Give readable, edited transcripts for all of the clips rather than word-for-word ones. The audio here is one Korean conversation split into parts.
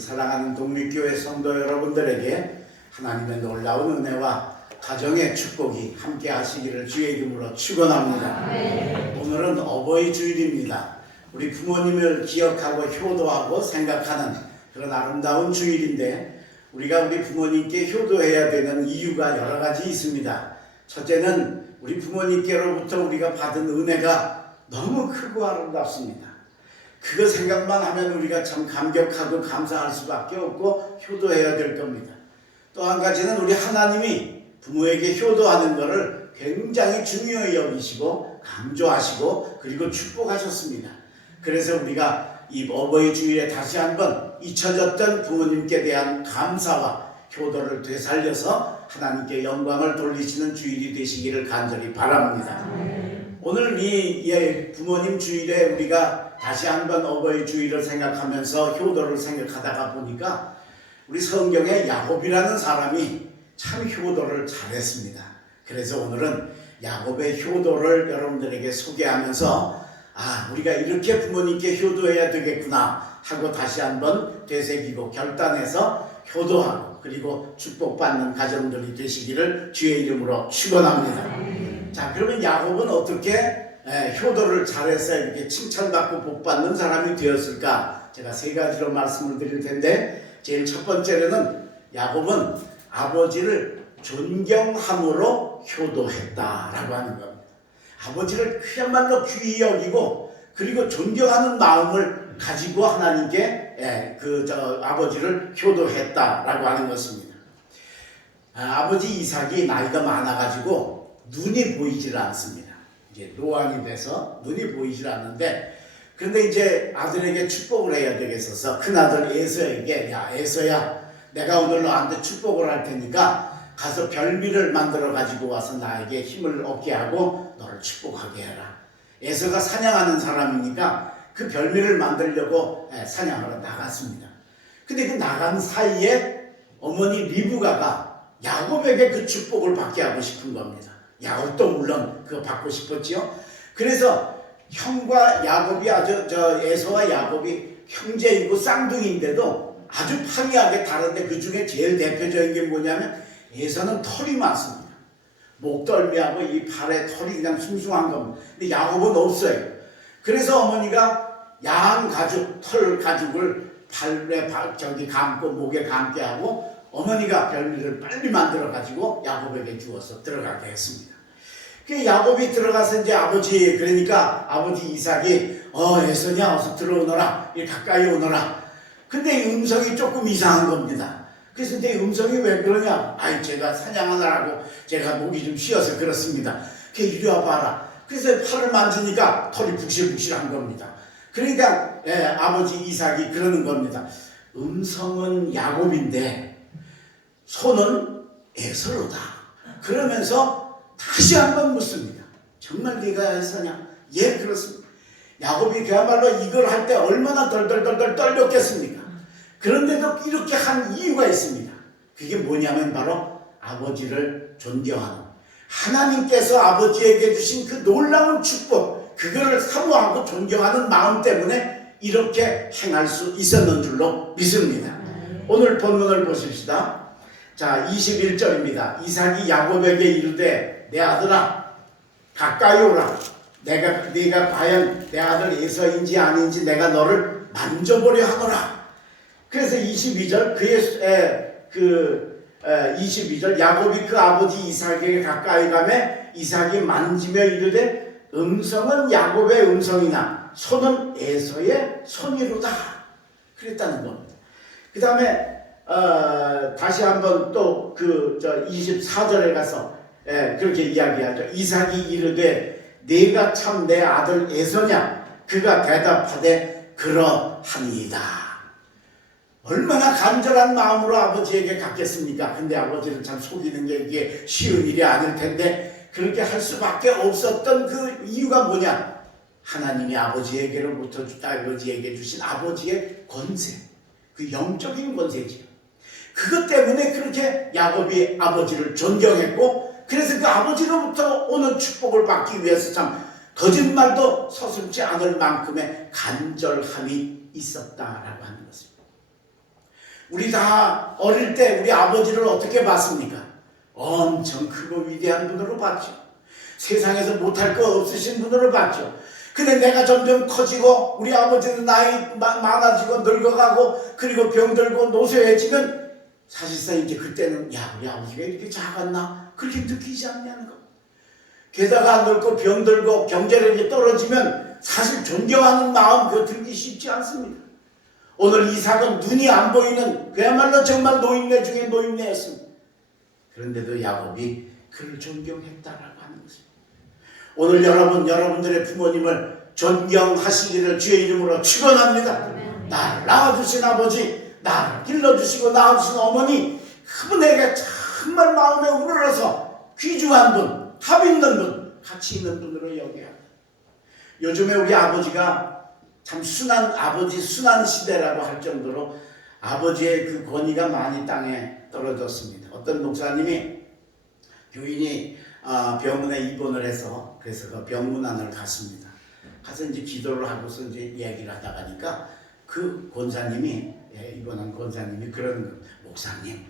사랑하는 독립교회 성도 여러분들에게 하나님의 놀라운 은혜와 가정의 축복이 함께 하시기를 주의 이름으로 축원합니다. 오늘은 어버이 주일입니다. 우리 부모님을 기억하고 효도하고 생각하는 그런 아름다운 주일인데, 우리가 우리 부모님께 효도해야 되는 이유가 여러 가지 있습니다. 첫째는 우리 부모님께로부터 우리가 받은 은혜가 너무 크고 아름답습니다. 그거 생각만 하면 우리가 참 감격하고 감사할 수밖에 없고 효도해야 될 겁니다. 또 한 가지는 우리 하나님이 부모에게 효도하는 것을 굉장히 중요히 여기시고 강조하시고 그리고 축복하셨습니다. 그래서 우리가 이 어버이 주일에 다시 한번 잊혀졌던 부모님께 대한 감사와 효도를 되살려서 하나님께 영광을 돌리시는 주일이 되시기를 간절히 바랍니다. 오늘 이 부모님 주일에 우리가 다시 한번 어버이 주일을 생각하면서 효도를 생각하다가 보니까 우리 성경에 야곱이라는 사람이 참 효도를 잘했습니다. 그래서 오늘은 야곱의 효도를 여러분들에게 소개하면서 우리가 이렇게 부모님께 효도해야 되겠구나 하고 다시 한번 되새기고 결단해서 효도하고 그리고 축복받는 가정들이 되시기를 주의 이름으로 축원합니다. 자, 그러면 야곱은 어떻게 효도를 잘해서 이렇게 칭찬받고 복받는 사람이 되었을까? 제가 세 가지로 말씀을 드릴 텐데, 제일 첫 번째로는 야곱은 아버지를 존경함으로 효도했다라고 하는 겁니다. 아버지를 그야말로 귀히 여기고 그리고 존경하는 마음을 가지고 하나님께 아버지를 효도했다라고 하는 것입니다. 아버지 이삭이 나이가 많아가지고 눈이 보이질 않습니다. 이제 노안이 돼서 눈이 보이질 않는데, 그런데 이제 아들에게 축복을 해야 되겠어서 큰아들 에서에게, 야 에서야, 내가 오늘 너한테 축복을 할 테니까 가서 별미를 만들어 가지고 와서 나에게 힘을 얻게 하고 너를 축복하게 해라. 에서가 사냥하는 사람이니까 그 별미를 만들려고 사냥하러 나갔습니다. 근데 그 나간 사이에 어머니 리브가가 야곱에게 그 축복을 받게 하고 싶은 겁니다. 야곱도 물론 그거 받고 싶었지요. 그래서 형과 야곱이 에서와 야곱이 형제이고 쌍둥이인데도 아주 판이하게 다른데, 그 중에 제일 대표적인 게 뭐냐면 에서는 털이 많습니다. 목덜미하고 이 발에 털이 그냥 숭숭한 겁니다. 근데 야곱은 없어요. 그래서 어머니가 양 가죽, 털 가죽을 발에 감고 목에 감게 하고 어머니가 별미를 빨리 만들어 가지고 야곱에게 주어서 들어가게 했습니다. 그 야곱이 들어가서 이제 그러니까 아버지 이삭이 에서냐 어서 들어오너라, 가까이 오너라. 근데 이 음성이 조금 이상한 겁니다. 그래서 내 음성이 왜 그러냐? 제가 사냥하느라고 제가 목이 좀 쉬어서 그렇습니다. 이리 와봐라. 그래서 팔을 만지니까 털이 북실북실한 겁니다. 그러니까 아버지 이삭이 그러는 겁니다. 음성은 야곱인데 손은 에서로다. 그러면서 다시 한번 묻습니다. 정말 네가 에서냐? 예, 그렇습니다. 야곱이 그야말로 이걸 할 때 얼마나 덜덜덜덜 떨렸겠습니까? 그런데도 이렇게 한 이유가 있습니다. 그게 뭐냐면 바로 아버지를 존경하는, 하나님께서 아버지에게 주신 그 놀라운 축복, 그거를 사모하고 존경하는 마음 때문에 이렇게 행할 수 있었는 줄로 믿습니다. 오늘 본문을 보십시다. 자, 21절입니다. 이삭이 야곱에게 이르되 내 아들아 가까이 오라. 네가 과연 내 아들 에서인지 아닌지 내가 너를 만져보려 하노라. 그래서 22절 22절 야곱이 그 아버지 이삭에게 가까이 가매 이삭이 만지며 이르되 음성은 야곱의 음성이나 손은 에서의 손이로다. 그랬다는 겁니다. 그 다음에 다시 한번 또 24절에 가서 그렇게 이야기하죠. 이삭이 이르되 네가 참 내 아들 에서냐? 그가 대답하되 그러하니이다. 얼마나 간절한 마음으로 아버지에게 갔겠습니까? 근데 아버지를 참 속이는 게 이게 쉬운 일이 아닐 텐데 그렇게 할 수밖에 없었던 그 이유가 뭐냐? 하나님이 아버지에게 주신 아버지의 권세, 그 영적인 권세지요. 그것 때문에 그렇게 야곱이 아버지를 존경했고, 그래서 그 아버지로부터 오는 축복을 받기 위해서 참 거짓말도 서슴지 않을 만큼의 간절함이 있었다라고 하는 것입니다. 우리 다 어릴 때 우리 아버지를 어떻게 봤습니까? 엄청 크고 위대한 분으로 봤죠. 세상에서 못할 거 없으신 분으로 봤죠. 근데 내가 점점 커지고 우리 아버지는 나이 많아지고 늙어가고 그리고 병들고 노쇠해지면 사실상 이제 그때는 야 우리 아버지가 이렇게 작았나 그렇게 느끼지 않냐는 거. 게다가 늙고 병들고 경제력이 떨어지면 사실 존경하는 마음 그거 들기 쉽지 않습니다. 오늘 이삭은 눈이 안 보이는 그야말로 정말 노인네 중에 노인네였습니다. 그런데도 야곱이 그를 존경했다라고 하는 것입니다. 오늘 여러분들의 부모님을 존경하시기를 주의 이름으로 축원합니다. 나를 낳아주신 아버지, 나를 길러주시고 낳아주신 어머니, 그분에게 정말 마음에 우러러서 귀중한 분, 합 있는 분, 가치 있는 분으로 여겨야 합니다. 요즘에 우리 아버지가 참 순한 시대라고 할 정도로 아버지의 그 권위가 많이 땅에 떨어졌습니다. 어떤 목사님이 교인이 병원에 입원을 해서 그래서 그 병문안을 갔습니다. 가서 이제 기도를 하고서 이제 얘기를 하다 가니까 그 권사님이 입원한 권사님이 그러는 거예요. 목사님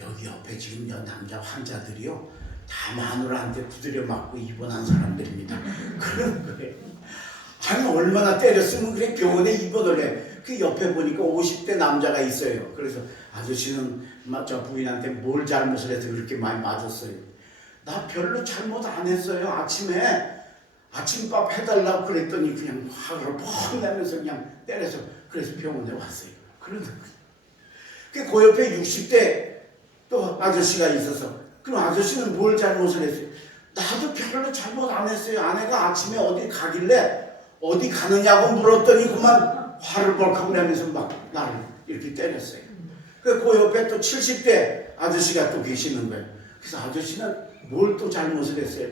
여기 옆에 지금 남자 환자들이요 다 마누라한테 두드려 맞고 입원한 사람들입니다. 그러는 거예요. 아니 얼마나 때렸으면 그래 병원에 입원을 해. 그 옆에 보니까 50대 남자가 있어요. 그래서 아저씨는 저 부인한테 뭘 잘못을 해서 그렇게 많이 맞았어요. 나 별로 잘못 안 했어요. 아침에 아침밥 해달라고 그랬더니 그냥 화를 펑 내면서 그냥 때려서 그래서 병원에 왔어요. 그러는 거예요. 그 옆에 60대 또 아저씨가 있어서 그럼 아저씨는 뭘 잘못을 했어요? 나도 별로 잘못 안 했어요. 아내가 아침에 어디 가길래 어디 가느냐고 물었더니 그만 화를 벌컥 내면서 막 나를 이렇게 때렸어요. 그 옆에 또 70대 아저씨가 또 계시는 거예요. 그래서 아저씨는 뭘 또 잘못을 했어요?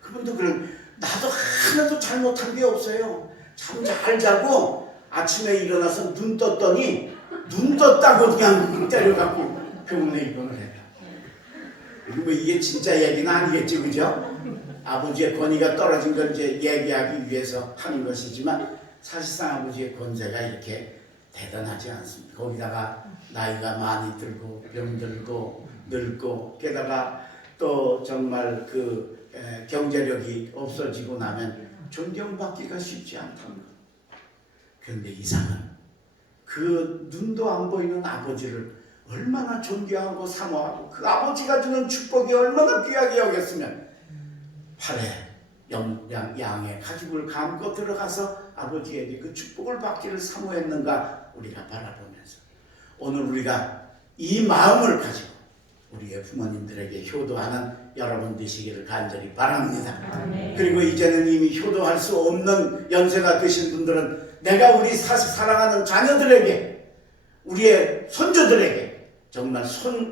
그분도 그런 나도 하나도 잘못한 게 없어요. 잠 잘 자고 아침에 일어나서 눈 떴더니 눈 떴다고 그냥 때려갖고 병원에 입원을 해요. 뭐 이게 진짜 얘기는 아니겠지, 그죠? 아버지의 권위가 떨어진 걸 이제 얘기하기 위해서 하는 것이지만 사실상 아버지의 권세가 이렇게 대단하지 않습니다. 거기다가 나이가 많이 들고 병들고 늙고 게다가 또 정말 그 경제력이 없어지고 나면 존경받기가 쉽지 않다는 것. 그런데 이삭은 그 눈도 안 보이는 아버지를 얼마나 존경하고 사모하고 그 아버지가 주는 축복이 얼마나 귀하게 여겼으면 팔에 양의 가죽을 감고 들어가서 아버지에게 그 축복을 받기를 사모했는가 우리가 바라보면서 오늘 우리가 이 마음을 가지고 우리의 부모님들에게 효도하는 여러분 되시기를 간절히 바랍니다. 그리고 이제는 이미 효도할 수 없는 연세가 되신 분들은 내가 우리 사랑하는 자녀들에게 우리의 손주들에게 정말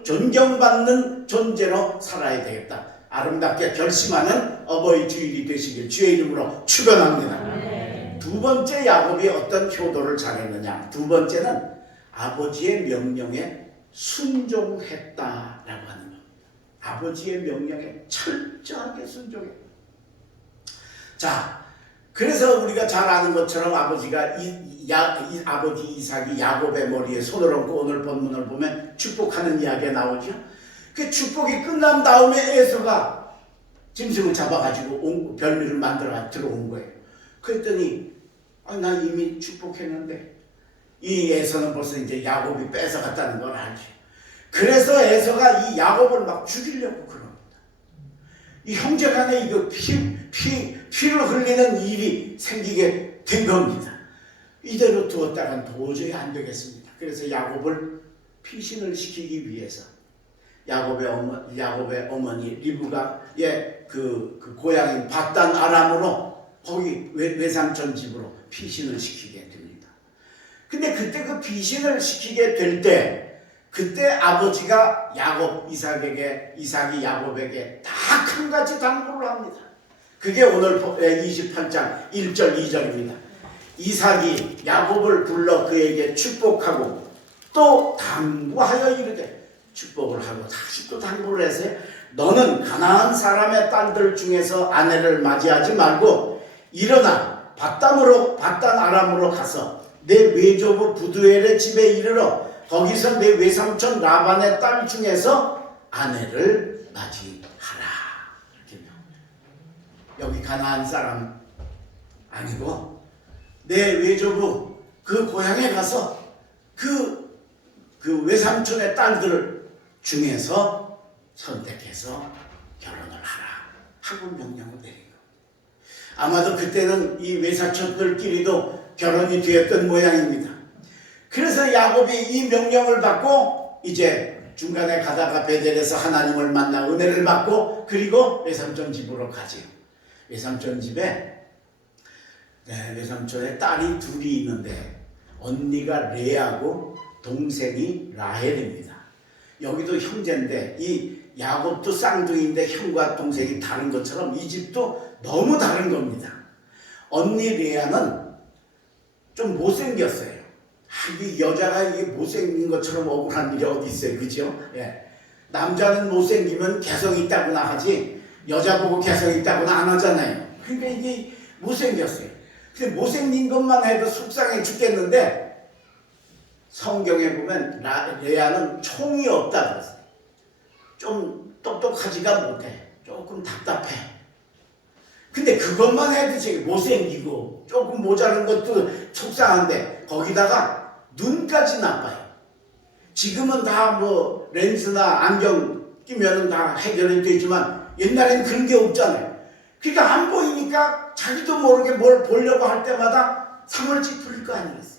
존경받는 존재로 살아야 되겠다. 아름답게 결심하는 어버이 주일이 되시길 주의 이름으로 축원합니다. 두 번째 야곱이 어떤 효도를 잘했느냐. 두 번째는 아버지의 명령에 순종했다라고 하는 겁니다. 아버지의 명령에 철저하게 순종해. 자, 그래서 우리가 잘 아는 것처럼 아버지가 아버지 이삭이 야곱의 머리에 손을 얹고 오늘 본문을 보면 축복하는 이야기가 나오죠. 그 축복이 끝난 다음에 에서가 짐승을 잡아가지고 별미를 만들어 들어온 거예요. 그랬더니 나 이미 축복했는데 이 에서는 벌써 이제 야곱이 뺏어갔다는 걸 알죠. 그래서 에서가 이 야곱을 막 죽이려고 그럽니다. 이 형제간에 이거 피를 흘리는 일이 생기게 된 겁니다. 이대로 두었다간 도저히 안 되겠습니다. 그래서 야곱을 피신을 시키기 위해서 야곱의 어머니 리브가의 그 고향인 밧단 아람으로 거기 외삼촌 집으로 피신을 시키게 됩니다. 근데 그때 그 피신을 시키게 될 때 그때 아버지가 이삭이 야곱에게 딱 한 가지 당부를 합니다. 그게 오늘 28장 1절 2절입니다. 이삭이 야곱을 불러 그에게 축복하고 또 당부하여 이르되 축복을 하고 다시 또 당부를 해서 너는 가나안 사람의 딸들 중에서 아내를 맞이하지 말고 일어나 밧단 아람으로 가서 내 외조부 부두엘의 집에 이르러 거기서 내 외삼촌 라반의 딸 중에서 아내를 맞이하라. 이렇게 여기 가나안 사람 아니고 내 외조부 그 고향에 가서 그 외삼촌의 딸들 중에서 선택해서 결혼을 하라 하고 명령을 내린 거. 아마도 그때는 이 외사촌들끼리도 결혼이 되었던 모양입니다. 그래서 야곱이 이 명령을 받고 이제 중간에 가다가 베델에서 하나님을 만나 은혜를 받고 그리고 외삼촌 집으로 가지요. 외삼촌 집에 외삼촌의 딸이 둘이 있는데 언니가 레아고 동생이 라헬입니다. 여기도 형제인데 이 야곱도 쌍둥이인데 형과 동생이 다른 것처럼 이 집도 너무 다른 겁니다. 언니 레아는 좀 못생겼어요. 이 여자가 이게 못생긴 것처럼 억울한 일이 어디 있어요, 그죠? 예. 남자는 못생기면 개성 있다고나 하지 여자 보고 개성 있다고나 안 하잖아요. 그러니까 이게 못생겼어요. 근데 못생긴 것만 해도 속상해 죽겠는데 성경에 보면 레아는 총이 없다 그랬어요. 좀 똑똑하지가 못해. 조금 답답해. 근데 그것만 해도 지금 못생기고 조금 모자란 것도 속상한데 거기다가 눈까지 나빠요. 지금은 다 뭐 렌즈나 안경 끼면은 다 해결이 되지만 옛날엔 그런 게 없잖아요. 그러니까 안 보이니까 자기도 모르게 뭘 보려고 할 때마다 상을 찌푸릴 거 아니겠어요.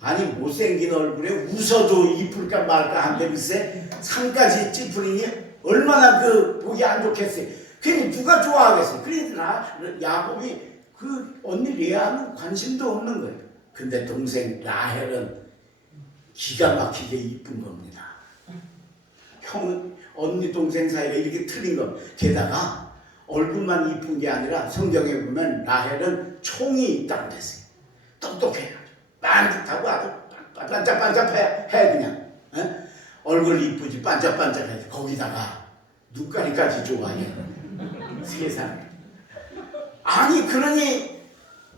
아니 못생긴 얼굴에 웃어도 이쁠까 말까 한데 글쎄 상까지 찌푸리니 얼마나 그 보기 안 좋겠어요. 괜히 누가 좋아하겠어요. 그러니까 야곱이 그 언니 레아는 관심도 없는 거예요. 근데 동생 라헬은 기가 막히게 이쁜 겁니다. 형, 언니 동생 사이가 이렇게 틀린 겁니다. 게다가 얼굴만 이쁜 게 아니라 성경에 보면 라헬은 총이 있다고 그랬어요. 똑똑해요. 반듯하고 아주 반짝반짝해 그냥. 에? 얼굴 이쁘지 반짝반짝해. 거기다가 눈가리까지 좋아해. 세상에. 아니 그러니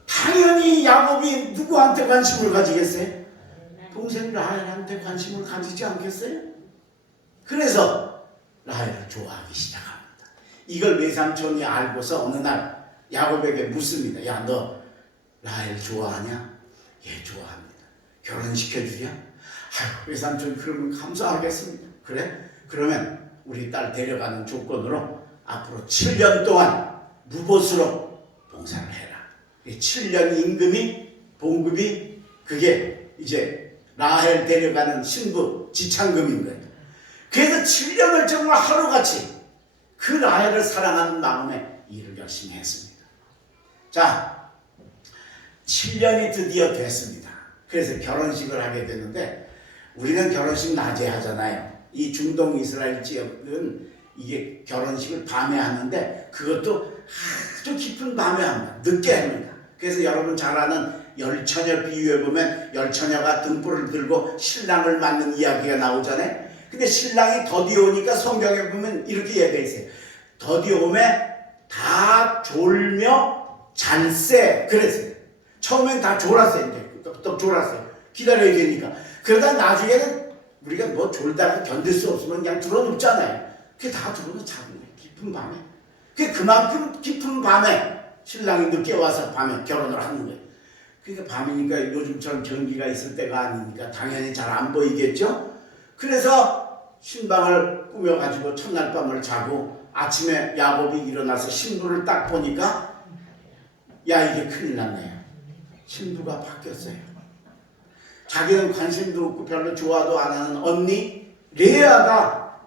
당연히 야곱이 누구한테 관심을 가지겠어요? 동생 라헬한테 관심을 가지지 않겠어요? 그래서 라헬을 좋아하기 시작합니다. 이걸 외삼촌이 알고서 어느 날 야곱에게 묻습니다. 야, 너 라헬 좋아하냐? 예, 좋아합니다. 결혼시켜주냐? 아유, 외삼촌 그러면 감사하겠습니다. 그래? 그러면 우리 딸 데려가는 조건으로 앞으로 7년 동안 무보수로 봉사를 해라. 7년 임금이 봉급이 그게 이제 라헬 데려가는 신부 지참금인 거예요. 그래서 7년을 정말 하루같이 그 라헬을 사랑하는 마음에 일을 열심히 했습니다. 자, 7년이 드디어 됐습니다. 그래서 결혼식을 하게 되는데 우리는 결혼식 낮에 하잖아요. 이 중동 이스라엘 지역은 이게 결혼식을 밤에 하는데 그것도 아주 깊은 밤에 합니다. 늦게 합니다. 그래서 여러분 잘 아는 열처녀 비유에 보면 열처녀가 등불을 들고 신랑을 맞는 이야기가 나오잖아요. 근데 신랑이 더디 오니까 성경에 보면 이렇게 얘기해 있어요. 더디 오면 다 졸며 잘세 그랬어요. 처음엔 다 졸았어요. 이제 또 졸았어요. 기다려야 되니까. 그러다 나중에는 우리가 뭐 졸다가 견딜 수 없으면 그냥 들어눕잖아요. 그게 다 들어서 자는 거예요. 깊은 밤에. 그만큼 깊은 밤에 신랑이 늦게 와서 밤에 결혼을 하는 거예요. 그러니까 밤이니까 요즘처럼 전기가 있을 때가 아니니까 당연히 잘 안 보이겠죠. 그래서 신방을 꾸며가지고 첫날 밤을 자고 아침에 야곱이 일어나서 신부를 딱 보니까 야 이게 큰일 났네요. 신부가 바뀌었어요. 자기는 관심도 없고 별로 좋아도 안 하는 언니 레아가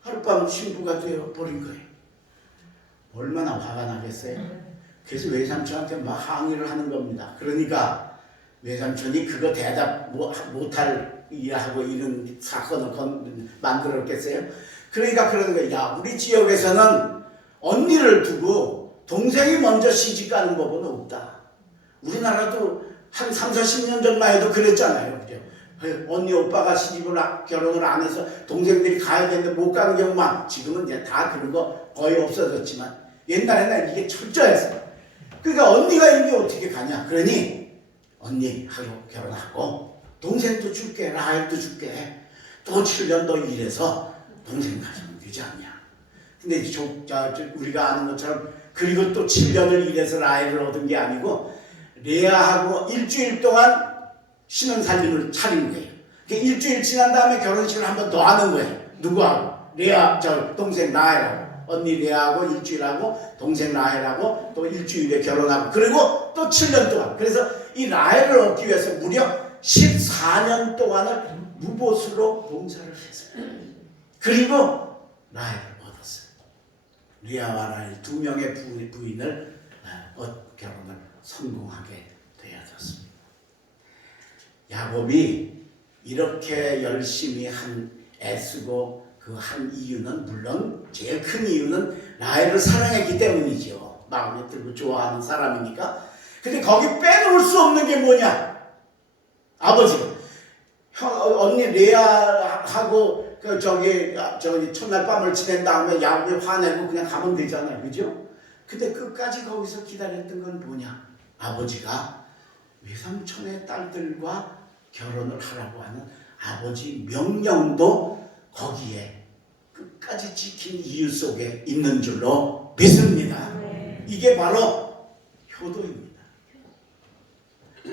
하룻밤 신부가 되어버린 거예요. 얼마나 화가 나겠어요? 그래서 외삼촌한테 막 항의를 하는 겁니다. 그러니까 외삼촌이 그거 대답 못할 일하고 이런 사건을 만들었겠어요? 그러니까 그러는 거예요. 야, 우리 지역에서는 언니를 두고 동생이 먼저 시집가는 법은 없다. 우리나라도 한 30-40년 전만 해도 그랬잖아요. 그죠? 언니 오빠가 결혼을 안 해서 동생들이 가야 되는데 못 가는 경우만 지금은 이제 다 그런 거 거의 없어졌지만 옛날에는 이게 철저했어요. 그러니까 언니가 이게 어떻게 가냐? 그러니 언니하고 결혼하고 동생도 줄게, 라헬도 줄게. 또 7년 더 일해서 동생 가지면 되지 않냐. 근데 우리가 아는 것처럼 그리고 또 7년을 일해서 라헬을 얻은 게 아니고 레아하고 일주일 동안 신혼살림을 차린 거예요. 일주일 지난 다음에 결혼식을 한 번 더 하는 거예요. 누구하고? 동생 라헬하고. 언니 레아하고 일주일하고 동생 라헬하고 또 일주일에 결혼하고 그리고 또 7년 동안. 그래서 이 라헬을 얻기 위해서 무려 14년 동안을 무보수로 봉사를 했어요. 그리고 라헬을 얻었어요. 레아와 라헬 두 명의 부인을 결혼을 성공하게 되어졌습니다. 야곱이 이렇게 열심히 애쓰고 그 한 이유는 물론 제일 큰 이유는 라헬을 사랑했기 때문이죠. 마음에 들고 좋아하는 사람이니까. 근데 거기 빼놓을 수 없는 게 뭐냐? 아버지가 언니 레아하고 첫날 밤을 지낸 다음에 야곱이 화내고 그냥 가면 되잖아요, 그죠? 근데 끝까지 거기서 기다렸던 건 뭐냐? 아버지가 외삼촌의 딸들과 결혼을 하라고 하는 아버지 명령도 거기에 끝까지 지킨 이유 속에 있는 줄로 믿습니다. 이게 바로 효도입니다.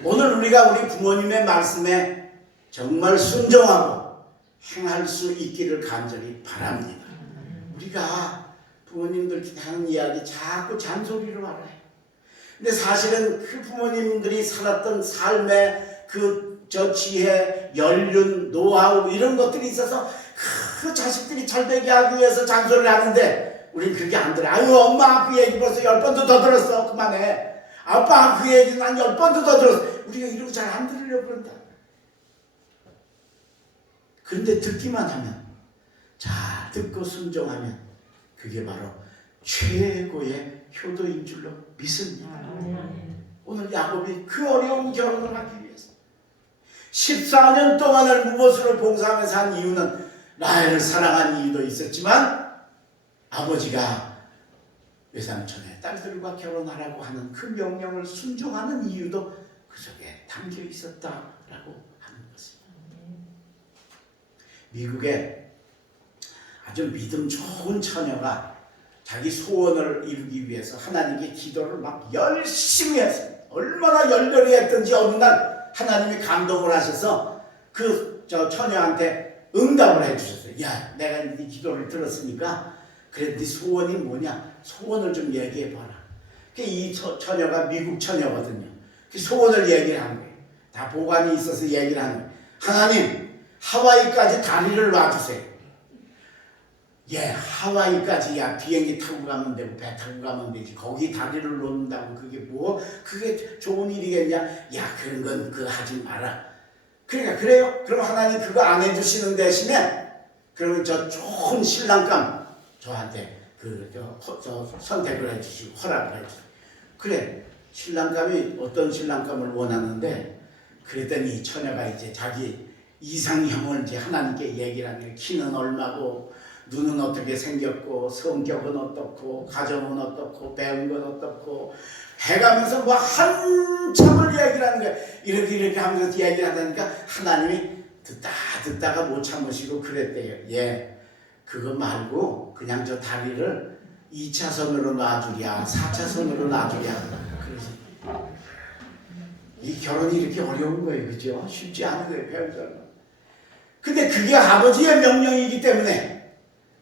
오늘 우리가 우리 부모님의 말씀에 정말 순종하고 행할 수 있기를 간절히 바랍니다. 우리가 부모님들 하는 이야기 자꾸 잔소리로 알아요. 근데 사실은 그 부모님들이 살았던 삶의 지혜, 연륜, 노하우 이런 것들이 있어서 그 자식들이 잘 되게 하기 위해서 잔소리를 하는데 우리는 그게 안 들어요. 아유 엄마 그 얘기 벌써 10번도 더 들었어. 그만해. 아빠 그 얘기 난 10번도 더 들었어. 우리가 이러고 잘 안 들으려고 그런다. 그런데 듣기만 하면 잘 듣고 순종하면 그게 바로 최고의 효도인 줄로 믿습니다. 오늘 야곱이 그 어려운 결혼을 하기 위해서 14년 동안을 무보수로 봉사하면서 한 이유는 라헬을 사랑한 이유도 있었지만 아버지가 외삼촌의 딸들과 결혼하라고 하는 그 명령을 순종하는 이유도 그 속에 담겨 있었다라고 하는 것입니다. 미국에 아주 믿음 좋은 처녀가 자기 소원을 이루기 위해서 하나님께 기도를 막 열심히 했어요. 얼마나 열렬히 했든지 어느 날 하나님이 감동을 하셔서 처녀한테 응답을 해주셨어요. 야, 내가 네 기도를 들었으니까 그래 네 소원이 뭐냐? 소원을 좀 얘기해봐라. 이 처녀가 미국 처녀거든요. 그 소원을 얘기를 하는 거예요. 다 보관이 있어서 얘기를 하는 거예요. 하나님, 하와이까지 다리를 놔주세요. 예, 하와이까지 비행기 타고 가면 되고 배 타고 가면 되지. 거기 다리를 놓는다고 그게 좋은 일이겠냐? 야, 그런 건 그거 하지 마라. 그러니까 그래요? 그럼 하나님 그거 안 해주시는 대신에 그러면 저 좋은 신랑감 저한테 선택을 해주시고 허락을 해주시고 그래 신랑감이 어떤 신랑감을 원하는데 그랬더니 처녀가 이제 자기 이상형을 이제 하나님께 얘기를 하는 거예요. 키는 얼마고 눈은 어떻게 생겼고 성격은 어떻고 가정은 어떻고 배운 건 어떻고 해가면서 한참을 얘기를 하는 거예요. 이렇게 하면서 얘기를 하다니까 하나님이 듣다가 못 참으시고 그랬대요. 예, 그거 말고 그냥 저 다리를 2차선으로 놔주랴 4차선으로 놔주랴. 그러지. 이 결혼이 이렇게 어려운 거예요. 그죠? 쉽지 않은 거예요. 배우자는. 근데 그게 아버지의 명령이기 때문에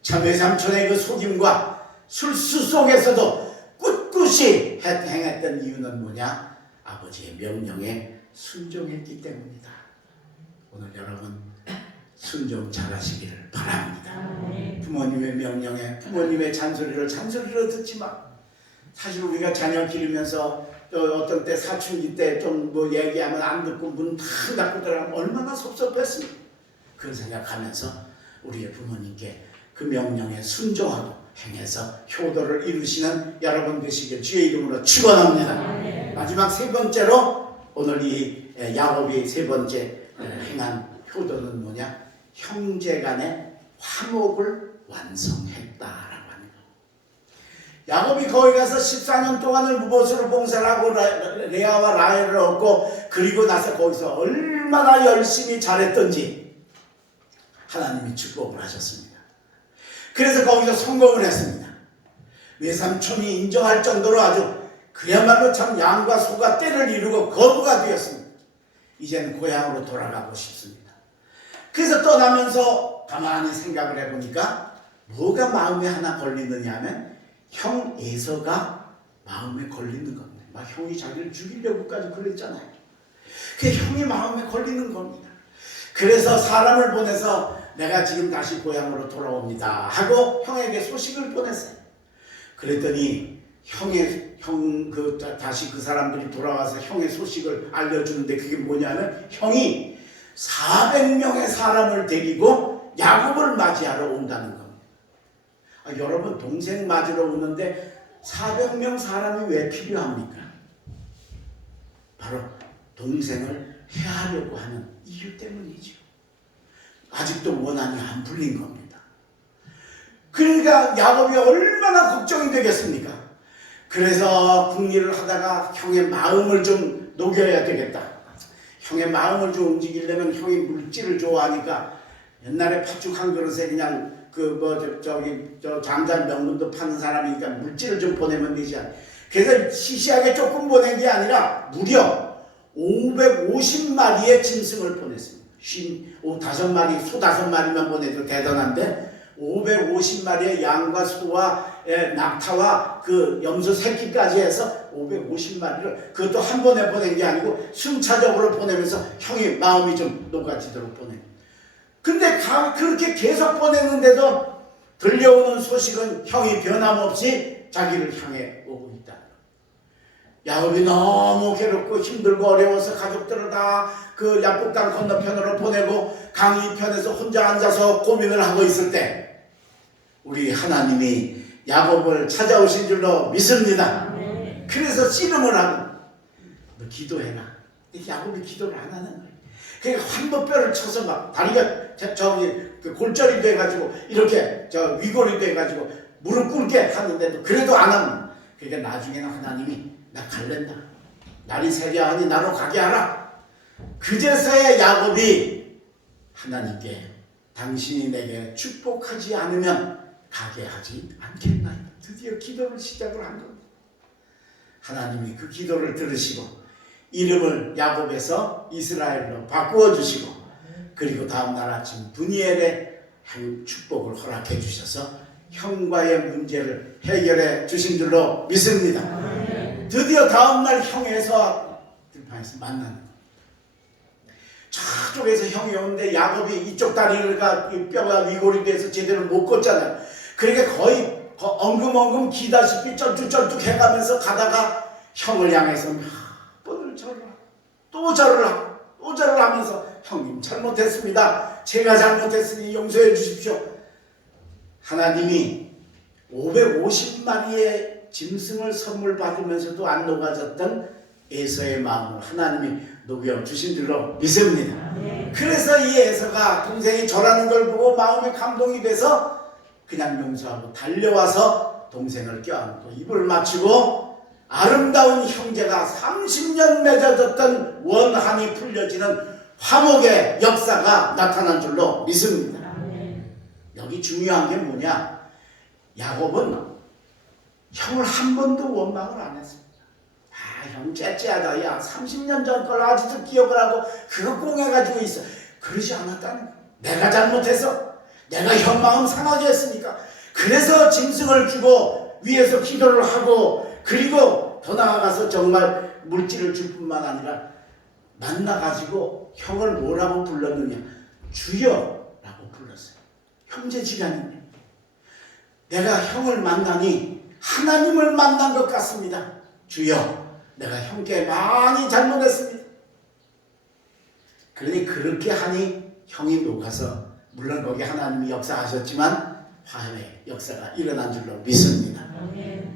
참 외삼촌의 그 속임과 술수 속에서도 꿋꿋이 행했던 이유는 뭐냐? 아버지의 명령에 순종했기 때문이다. 오늘 여러분 순종 잘하시기를 바랍니다. 부모님의 명령에 부모님의 잔소리로 듣지만 사실 우리가 자녀 기르면서 또 어떤 때 사춘기 때 좀 뭐 얘기하면 안 듣고 문 탁 닫고 들어가면 얼마나 섭섭했습니까? 그걸 생각하면서 우리의 부모님께 그 명령에 순종하고 행해서 효도를 이루시는 여러분 되시길 주의 이름으로 축원합니다. 마지막 세 번째로 오늘 이 야곱이 세 번째 행한 효도는 뭐냐? 형제간의 화목을 완성했다라고 하는 거. 야곱이 거기 가서 14년 동안을 무보수로 봉사를 하고 레아와 라헬을 얻고 그리고 나서 거기서 얼마나 열심히 잘했던지 하나님이 축복을 하셨습니다. 그래서 거기서 성공을 했습니다. 외삼촌이 인정할 정도로 아주 그야말로 참 양과 소가 때를 이루고 거부가 되었습니다. 이제는 고향으로 돌아가고 싶습니다. 그래서 떠나면서 가만히 생각을 해보니까 뭐가 마음에 하나 걸리느냐 하면 형 에서가 마음에 걸리는 겁니다. 막 형이 자기를 죽이려고까지 그랬잖아요. 그 형이 마음에 걸리는 겁니다. 그래서 사람을 보내서 내가 지금 다시 고향으로 돌아옵니다 하고 형에게 소식을 보냈어요. 그랬더니 다시 그 사람들이 돌아와서 형의 소식을 알려주는데 그게 뭐냐면 형이 400명의 사람을 데리고 야곱을 맞이하러 온다는 겁니다. 여러분 동생 맞으러 오는데 400명 사람이 왜 필요합니까? 바로 동생을 해하려고 하는 이유 때문이죠. 아직도 원한이 안 풀린 겁니다. 그러니까 야곱이 얼마나 걱정이 되겠습니까? 그래서 궁리를 하다가 형의 마음을 좀 녹여야 되겠다. 형의 마음을 좀 움직이려면 형이 물질을 좋아하니까 옛날에 팥죽 한 그릇에 그냥 장작 명분도 파는 사람이니까 물질을 좀 보내면 되지 않나. 그래서 시시하게 조금 보낸 게 아니라 무려 550마리의 짐승을 보냈습니다. 5마리, 소 5마리만 보내도 대단한데 550마리의 양과 소와 낙타와 그 염소 새끼까지 해서 550마리를 그것도 한 번에 보낸 게 아니고 순차적으로 보내면서 형이 마음이 좀 녹아지도록 보냅니다. 근데 그렇게 계속 보냈는데도 들려오는 소식은 형이 변함없이 자기를 향해 오고 있다. 야곱이 너무 괴롭고 힘들고 어려워서 가족들을 다 그 약복강 건너편으로 보내고 강 이편에서 혼자 앉아서 고민을 하고 있을 때 우리 하나님이 야곱을 찾아오신 줄로 믿습니다. 그래서 씨름을 하고 너 기도해라. 야곱이 기도를 안 하는 거예요. 그러니까 환도뼈를 쳐서 막 다리가 그 골절이 돼가지고 이렇게 위골이 돼가지고 무릎 꿇게 하는데도 그래도 안 하면 그러니까 나중에는 하나님이 나 갈랜다. 날이 새려하니 나로 가게 하라. 그제서야 야곱이 하나님께 당신이 내게 축복하지 않으면 가게 하지 않겠나요? 드디어 기도를 시작을 한 겁니다. 하나님이 그 기도를 들으시고 이름을 야곱에서 이스라엘로 바꾸어 주시고 그리고 다음날 아침 브니엘의 축복을 허락해 주셔서 형과의 문제를 해결해 주신 줄로 믿습니다. 드디어 다음날 형에서 들판에서 만나는 겁니다. 저쪽에서 형이 오는데 야곱이 이쪽 다리가 뼈가 위골이 돼서 제대로 못 걷잖아요. 그러니까 거의 엉금엉금 기다시피 쩔뚝쩔뚝 해가면서 가다가 형을 향해서 몇 번을 절을 하고 또 절을 하고 또 절을 하면서 형님 잘못했습니다. 제가 잘못했으니 용서해 주십시오. 하나님이 550마리의 짐승을 선물 받으면서도 안 녹아졌던 에서의 마음을 하나님이 녹여주신 줄로 믿습니다. 그래서 이 에서가 동생이 절하는 걸 보고 마음에 감동이 돼서 그냥 용서하고 달려와서 동생을 껴안고 입을 맞추고 아름다운 형제가 30년 맺어졌던 원한이 풀려지는 화목의 역사가 나타난 줄로 믿습니다. 여기 중요한 게 뭐냐? 야곱은 형을 한 번도 원망을 안 했습니다. 형 째째하다. 야 30년 전 걸 아직도 기억을 하고 그거 꽁해가지고 있어. 그러지 않았다는 거야. 내가 잘못해서 내가 형 마음 상하게 했으니까 그래서 짐승을 주고 위에서 기도를 하고 그리고 더 나아가서 정말 물질을 줄 뿐만 아니라 만나가지고 형을 뭐라고 불렀느냐? 주여라고 불렀어요. 형제지간인데 내가 형을 만나니 하나님을 만난 것 같습니다. 주여 내가 형께 많이 잘못했습니다. 그러니 그렇게 하니 형이 녹아서 물론 거기 하나님이 역사하셨지만 화해의 역사가 일어난 줄로 믿습니다.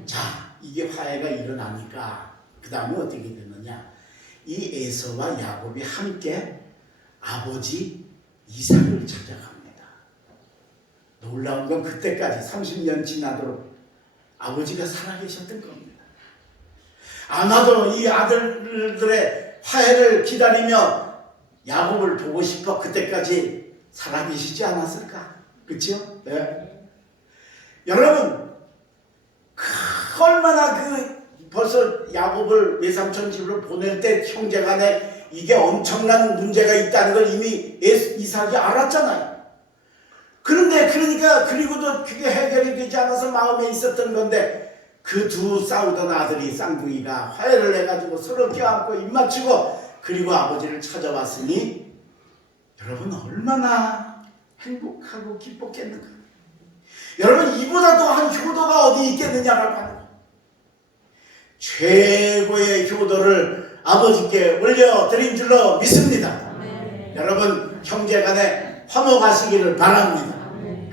자, 이게 화해가 일어나니까 그 다음에 어떻게 됐느냐? 이 에서와 야곱이 함께 아버지 이삭을 찾아갑니다. 놀라운 건 그때까지 30년 지나도록 아버지가 살아계셨던 겁니다. 아마도 이 아들들의 화해를 기다리며 야곱을 보고 싶어 그때까지 살아계시지 않았을까? 그렇죠? 네. 여러분, 얼마나 벌써 야곱을 외삼촌 집으로 보낼 때 형제간에 이게 엄청난 문제가 있다는 걸 이미 이삭이 알았잖아요. 그런데 그리고도 그게 해결이 되지 않아서 마음에 있었던 건데 그 두 싸우던 아들이 쌍둥이가 화해를 해가지고 서로 껴안고 입맞추고 그리고 아버지를 찾아왔으니 여러분 얼마나 행복하고 기뻤겠는가. 여러분 이보다 더한 효도가 어디 있겠느냐라고 하는 거예요. 최고의 효도를 아버지께 올려드린 줄로 믿습니다. 여러분 형제간에 화목하시기를 바랍니다.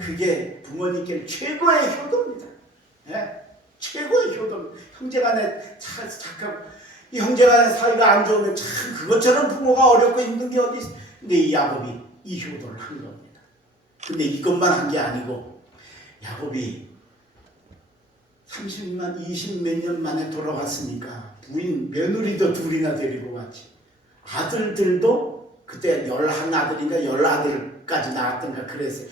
그게 부모님께 최고의 효도입니다. 네? 최고의 효도입니다. 형제간에 착하고 이 형제간의 사이가 안 좋으면 참 그것처럼 부모가 어렵고 힘든 게 어디 있어. 근데 이 야곱이 이 효도를 한 겁니다. 근데 이것만 한 게 아니고 야곱이 20몇 년 만에 돌아갔으니까 부인 며느리도 둘이나 데리고 왔지. 아들들도 그때 11아들인가 10아들까지 낳았던가 그랬어요.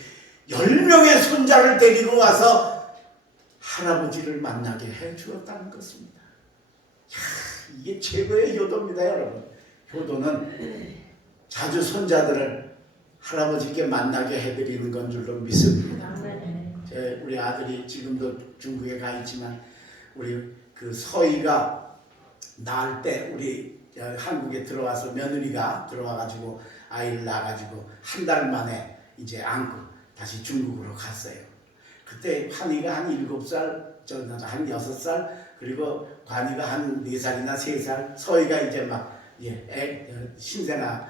10명의 손자를 데리고 와서 할아버지를 만나게 해주었다는 것입니다. 이게 최고의 효도입니다. 여러분 효도는 자주 손자들을 할아버지께 만나게 해드리는 건 줄로 믿습니다. 우리 아들이 지금도 중국에 가 있지만 우리 그 서희가 낳을 때 우리 한국에 들어와서 며느리가 들어와가지고 아이를 낳아가지고 한 달 만에 이제 안고 다시 중국으로 갔어요. 그때 환희가 한 7살, 저는 한 6살, 그리고 관이가 한 4살이나 3살, 서희가 이제 막 신생아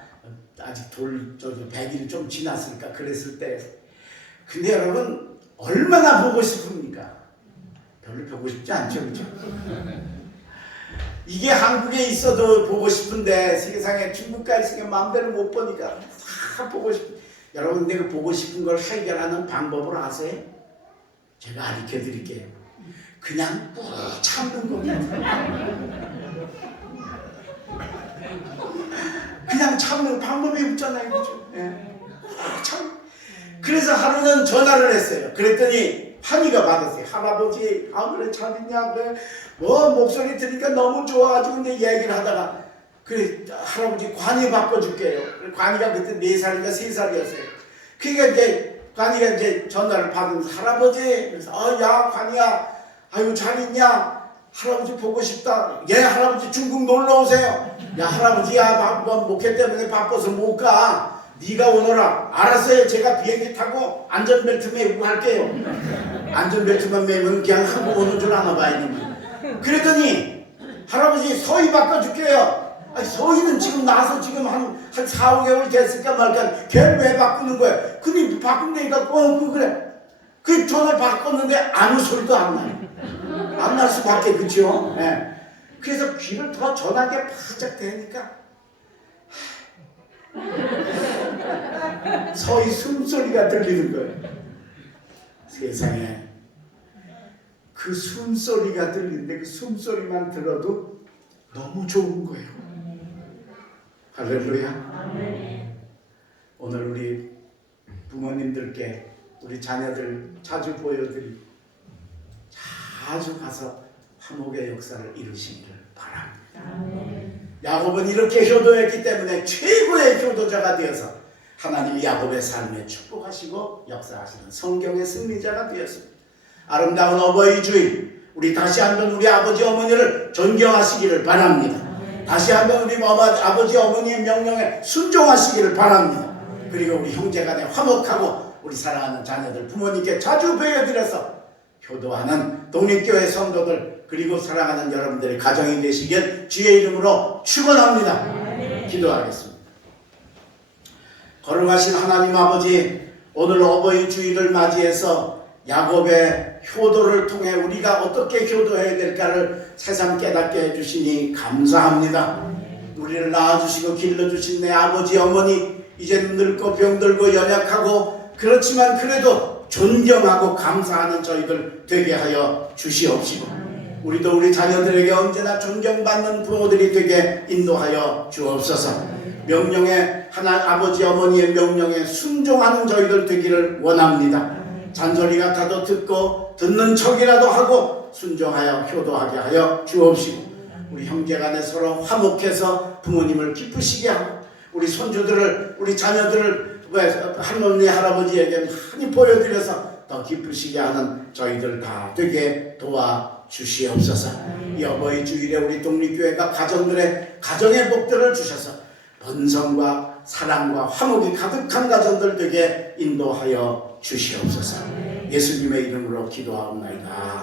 아직 100일 좀 지났으니까 그랬을 때. 근데 여러분 얼마나 보고 싶습니까? 별로 보고 싶지 않죠, 그렇죠? 이게 한국에 있어도 보고 싶은데 세상에 중국가 있으니까 마음대로 못 보니까 다 보고 싶. 여러분 내가 보고 싶은 걸 해결하는 방법을 아세요? 제가 가르쳐 드릴게요. 그냥 꾹 참는 겁니다. 그냥 참는 방법이 없잖아요, 그렇죠? 네. 참. 그래서 하루는 전화를 했어요. 그랬더니 환희가 받았어요. 할아버지, 그래 잘 있냐? 그래. 목소리 들으니까 너무 좋아가지고 이제 얘기를 하다가 그래 할아버지 관이 바꿔줄게요. 관이가 그때 4살인가 3살이었어요. 그러니까 이제 관이가 이제 전화를 받으면서 할아버지, 그래서 야 관이야, 아유 잘 있냐? 할아버지 보고 싶다. 예 할아버지 중국 놀러 오세요. 야 할아버지야 목회 때문에 바빠서 못 가. 네가 오너라. 알았어요. 제가 비행기 타고 안전벨트 매고 갈게요. 안전벨트만 매면 그냥 한국 오는 줄 아나 봐야 되는. 그랬더니 할아버지 서희 바꿔줄게요. 아니, 서희는 지금 나서 지금 한 4, 5개월 됐을까 말까. 걔를 왜 바꾸는 거야? 근데 바꾼다니까 그래. 그 전화를 바꿨는데 아무 소리도 안 나요. 안 날 수밖에. 그쵸? 네. 그래서 귀를 더 전화기에 바짝 대니까 서희 숨소리가 들리는 거예요. 세상에 그 숨소리가 들리는데 그 숨소리만 들어도 너무 좋은 거예요. 할렐루야. 오늘 우리 부모님들께 우리 자녀들 자주 보여드리고 자주 가서 화목의 역사를 이루시기를 바랍니다. 야곱은 이렇게 효도했기 때문에 최고의 효도자가 되어서 하나님이 야곱의 삶에 축복하시고 역사하시는 성경의 승리자가 되었습니다. 아름다운 어버이 주일, 우리 다시 한번 우리 아버지 어머니를 존경하시기를 바랍니다. 다시 한번 우리 아버지 어머니의 명령에 순종하시기를 바랍니다. 그리고 우리 형제간에 화목하고 우리 사랑하는 자녀들 부모님께 자주 보여드려서 효도하는 독립교회 성도들 그리고 사랑하는 여러분들의 가정이 되시길 주의 이름으로 축원합니다. 기도하겠습니다. 거룩하신 하나님 아버지, 오늘 어버이 주일을 맞이해서 야곱의 효도를 통해 우리가 어떻게 효도해야 될까를 새삼 깨닫게 해주시니 감사합니다. 우리를 낳아주시고 길러주신 내 아버지 어머니, 이제는 늙고 병들고 연약하고 그렇지만 그래도 존경하고 감사하는 저희들 되게 하여 주시옵시고, 우리도 우리 자녀들에게 언제나 존경받는 부모들이 되게 인도하여 주옵소서. 명령에 아버지 어머니의 명령에 순종하는 저희들 되기를 원합니다. 잔소리 같아도 듣고 듣는 척이라도 하고 순종하여 효도하게 하여 주옵시고, 우리 형제간에 서로 화목해서 부모님을 기쁘시게 하고, 우리 손주들을, 우리 자녀들을 할머니 할아버지에게 많이 보여드려서 더 기쁘시게 하는 저희들 다 되게 도와주시옵소서. 이 어버이 주일에 우리 독립교회가 가정의 복들을 주셔서 번성과 사랑과 화목이 가득한 가정들 되게 인도하여 주시옵소서. 예수님의 이름으로 기도하옵나이다.